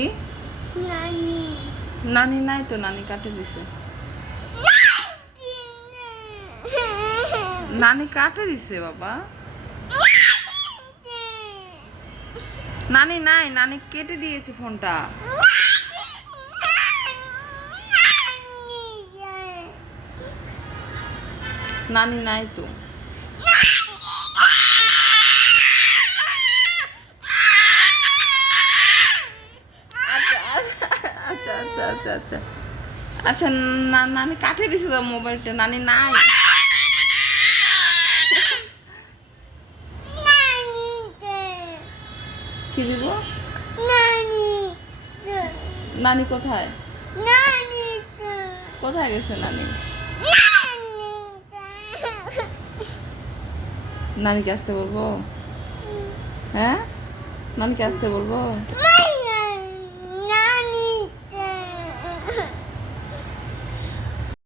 কি? নানি নানি নাই তো, নানি কাটে দিছে। নানি কাটে দিছে বাবা। নানি নাই, নানি কেটে দিয়েছে ফোনটা। নানি নাই তো। আচ্ছা আচ্ছা আচ্ছা আচ্ছা আচ্ছা আচ্ছা নানি কাটে দিছে তো মোবাইলটা, নানি নাই। কি দিব? নানি কোথায়? কোথায় গেছে নানি? নানিকে আসতে বলবো? হ্যাঁ, নানিকে আসতে বলবো?